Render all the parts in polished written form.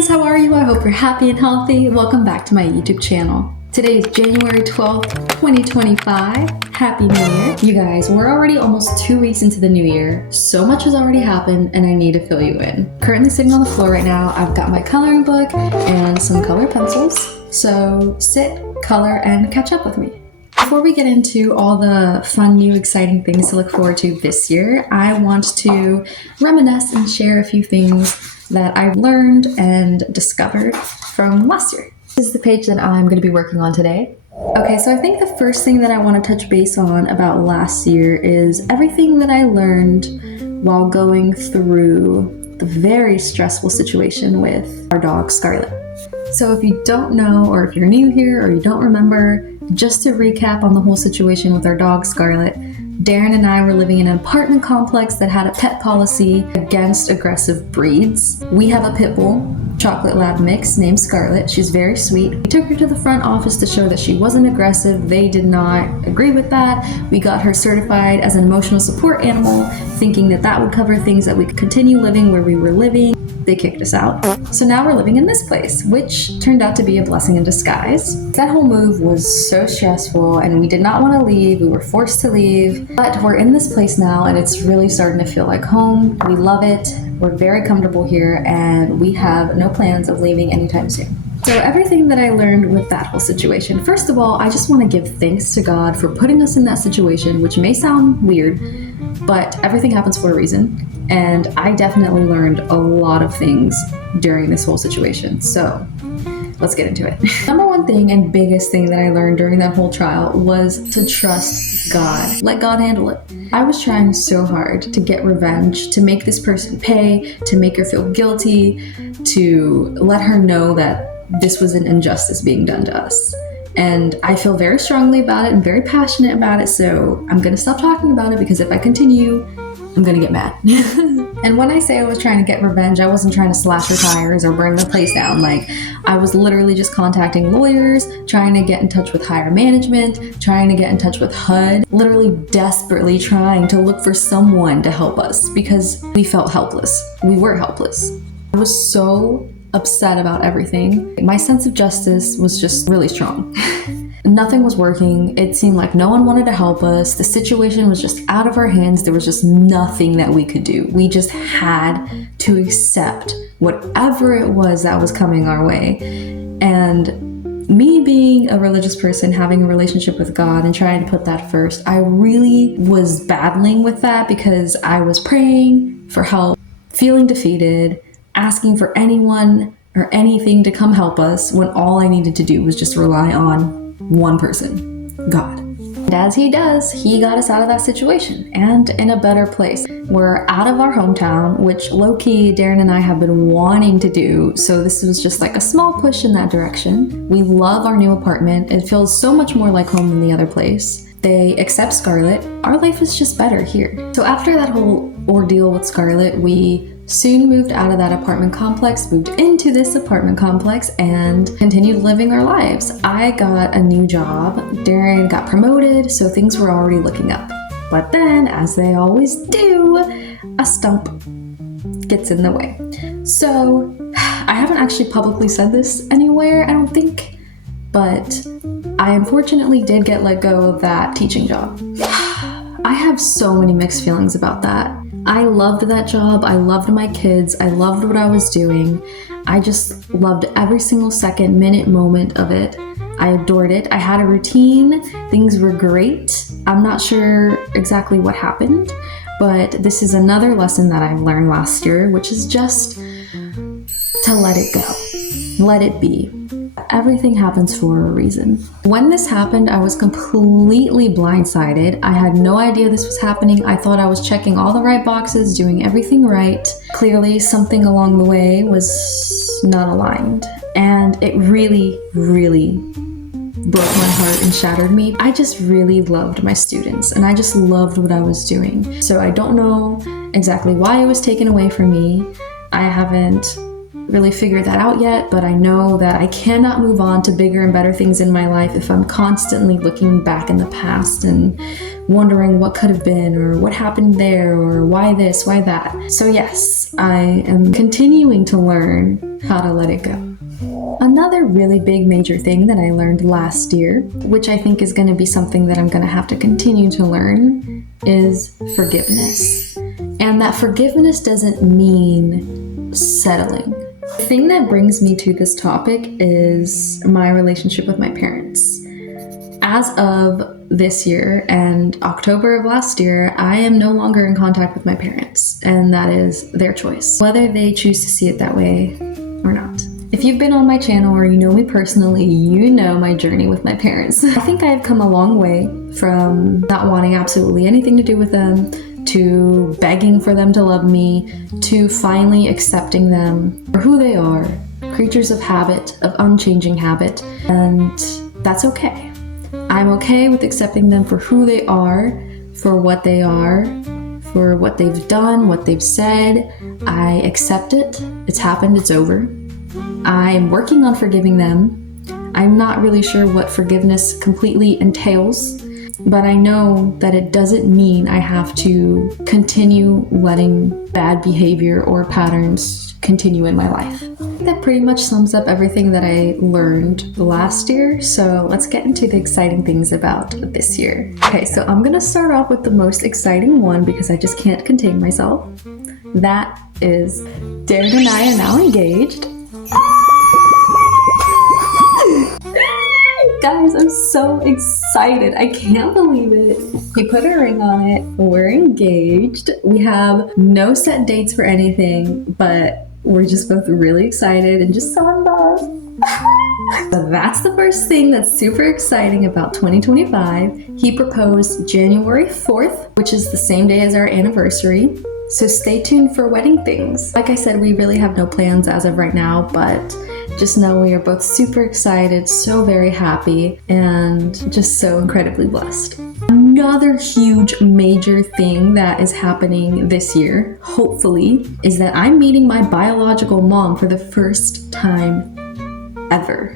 friends, how are you? I hope you're happy and healthy. Welcome back to my YouTube channel. Today is January 12th, 2025. Happy New Year. You guys, we're already almost 2 weeks into the new year. So much has already happened and I need to fill you in. Currently sitting on the floor right now, I've got my coloring book and some color pencils. So sit, color, and catch up with me. Before we get into all the fun, new, exciting things to look forward to this year, I want to reminisce and share a few things that I learned and discovered from last year. This is the page that I'm going to be working on today. Okay, so I think the first thing that I want to touch base on about last year is everything that I learned while going through the very stressful situation with our dog, Scarlet. So if you don't know, or if you're new here, or you don't remember, just to recap on the whole situation with our dog, Scarlet, Darren and I were living in an apartment complex that had a pet policy against aggressive breeds. We have a pit bull, chocolate lab mix named Scarlet. She's very sweet. We took her to the front office to show that she wasn't aggressive. They did not agree with that. We got her certified as an emotional support animal, thinking that that would cover things that we could continue living where we were living. They kicked us out. So now we're living in this place, which turned out to be a blessing in disguise. That whole move was so stressful and we did not want to leave. We were forced to leave, but we're in this place now and it's really starting to feel like home. We love it. We're very comfortable here and we have no plans of leaving anytime soon. So everything that I learned with that whole situation, first of all, I just want to give thanks to God for putting us in that situation, which may sound weird, but everything happens for a reason. And I definitely learned a lot of things during this whole situation. So let's get into it. Number one thing and biggest thing that I learned during that whole trial was to trust God. Let God handle it. I was trying so hard to get revenge, to make this person pay, to make her feel guilty, to let her know that this was an injustice being done to us. And I feel very strongly about it and very passionate about it. So I'm going to stop talking about it because if I continue, I'm gonna get mad. And when I say I was trying to get revenge, I wasn't trying to slash her tires or burn the place down. Like, I was literally just contacting lawyers, trying to get in touch with higher management, trying to get in touch with HUD, literally desperately trying to look for someone to help us because we felt helpless. We were helpless. I was so upset about everything. My sense of justice was just really strong. Nothing was working. It seemed like no one wanted to help us. The situation was just out of our hands. There was just nothing that we could do. We just had to accept whatever it was that was coming our way. And me being a religious person, having a relationship with God and trying to put that first, I really was battling with that because I was praying for help, feeling defeated, asking for anyone or anything to come help us when all I needed to do was just rely on one person, God. And as he does, he got us out of that situation and in a better place. We're out of our hometown, which low-key Darren and I have been wanting to do. So this was just like a small push in that direction. We love our new apartment. It feels so much more like home than the other place. They accept Scarlet. Our life is just better here. So after that whole ordeal with Scarlet, we soon moved out of that apartment complex, moved into this apartment complex, and continued living our lives. I got a new job. Darren got promoted, so things were already looking up. But then, as they always do, a stump gets in the way. So, I haven't actually publicly said this anywhere, I don't think, but I unfortunately did get let go of that teaching job. I have so many mixed feelings about that. I loved that job. I loved my kids. I loved what I was doing. I just loved every single second, minute, moment of it. I adored it. I had a routine. Things were great. I'm not sure exactly what happened, but this is another lesson that I learned last year, which is just to let it go. Let it be. Everything happens for a reason. When this happened, I was completely blindsided. I had no idea this was happening. I thought I was checking all the right boxes, doing everything right. Clearly, something along the way was not aligned. And it really, really broke my heart and shattered me. I just really loved my students and I just loved what I was doing. So I don't know exactly why it was taken away from me. I haven't really figured that out yet, but I know that I cannot move on to bigger and better things in my life if I'm constantly looking back in the past and wondering what could have been, or what happened there, or why this, why that. So yes, I am continuing to learn how to let it go. Another really big major thing that I learned last year, which I think is going to be something that I'm going to have to continue to learn, is forgiveness. And that forgiveness doesn't mean settling. The thing that brings me to this topic is my relationship with my parents. As of this year and October of last year, I am no longer in contact with my parents, and that is their choice, whether they choose to see it that way or not. If you've been on my channel or you know me personally, you know my journey with my parents. I think I've come a long way from not wanting absolutely anything to do with them, to begging for them to love me, to finally accepting them for who they are, creatures of habit, of unchanging habit, and that's okay. I'm okay with accepting them for who they are, for what they've done, what they've said. I accept it. It's happened, it's over. I'm working on forgiving them. I'm not really sure what forgiveness completely entails, but I know that it doesn't mean I have to continue letting bad behavior or patterns continue in my life. That pretty much sums up everything that I learned last year, so let's get into the exciting things about this year. Okay, so I'm gonna start off with the most exciting one because I just can't contain myself. That is Darren and I are now engaged. Guys, I'm so excited. I can't believe it. He put a ring on it. We're engaged. We have no set dates for anything, but we're just both really excited and just so in love. So that's the first thing that's super exciting about 2025. He proposed January 4th, which is the same day as our anniversary. So stay tuned for wedding things. Like I said, we really have no plans as of right now, but just know we are both super excited, so very happy, and just so incredibly blessed. Another huge major thing that is happening this year, hopefully, is that I'm meeting my biological mom for the first time ever.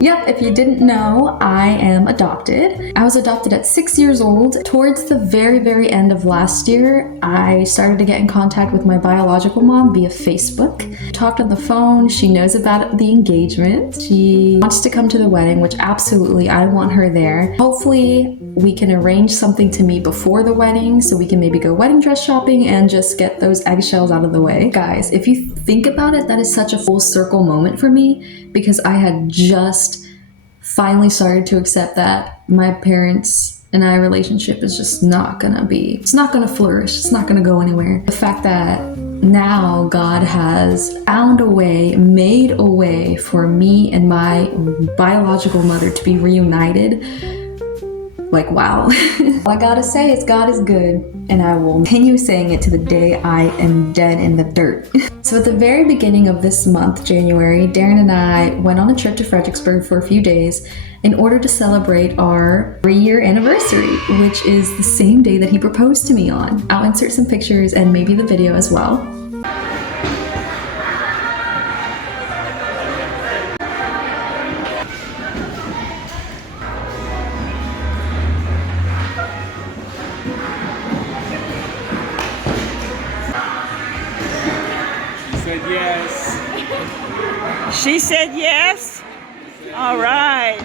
Yep, if you didn't know, I am adopted. I was adopted at 6 years old. Towards the very, very end of last year, I started to get in contact with my biological mom via Facebook. Talked on the phone. She knows about the engagement. She wants to come to the wedding, which absolutely, I want her there. Hopefully, we can arrange something to meet before the wedding so we can maybe go wedding dress shopping and just get those eggshells out of the way. Guys, if you think about it, that is such a full circle moment for me because I had just finally started to accept that my parents and I relationship is just not gonna flourish. It's not gonna go anywhere. The fact that now God has found a way, made a way for me and my biological mother to be reunited. Like, wow. All I gotta say is God is good, and I will continue saying it to the day I am dead in the dirt. So at the very beginning of this month, January, Darren and I went on a trip to Fredericksburg for a few days in order to celebrate our 3-year anniversary, which is the same day that he proposed to me on. I'll insert some pictures and maybe the video as well. Said yes. She said yes? All right.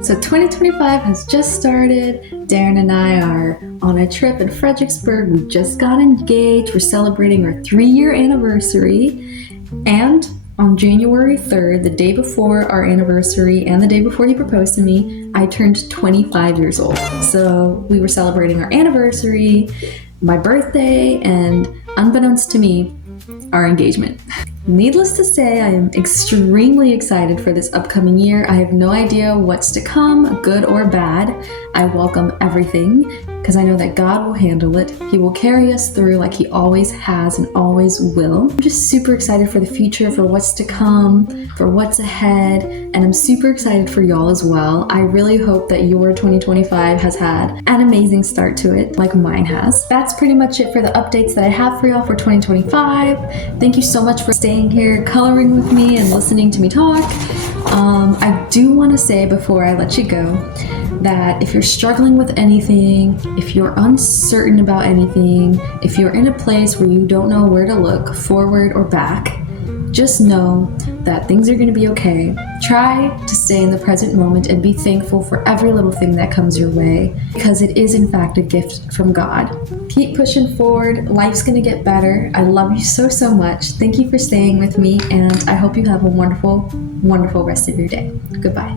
So 2025 has just started. Darren and I are on a trip in Fredericksburg. We just got engaged. We're celebrating our 3-year anniversary. And on January 3rd, the day before our anniversary and the day before he proposed to me, I turned 25 years old. So we were celebrating our anniversary, my birthday, and unbeknownst to me, our engagement. Needless to say, I am extremely excited for this upcoming year. I have no idea what's to come, good or bad. I welcome everything. because I know that God will handle it. He will carry us through like He always has and always will. I'm just super excited for the future, for what's to come, for what's ahead, and I'm super excited for y'all as well. I really hope that your 2025 has had an amazing start to it, like mine has. That's pretty much it for the updates that I have for y'all for 2025. Thank you so much for staying here, coloring with me, and listening to me talk. I do want to say before I let you go that if you're struggling with anything, if you're uncertain about anything, if you're in a place where you don't know where to look, forward or back, just know that things are going to be okay. Try to stay in the present moment and be thankful for every little thing that comes your way, because it is in fact a gift from God. Keep pushing forward. Life's going to get better. I love you so, so much. Thank you for staying with me, and I hope you have a wonderful, wonderful rest of your day. Goodbye.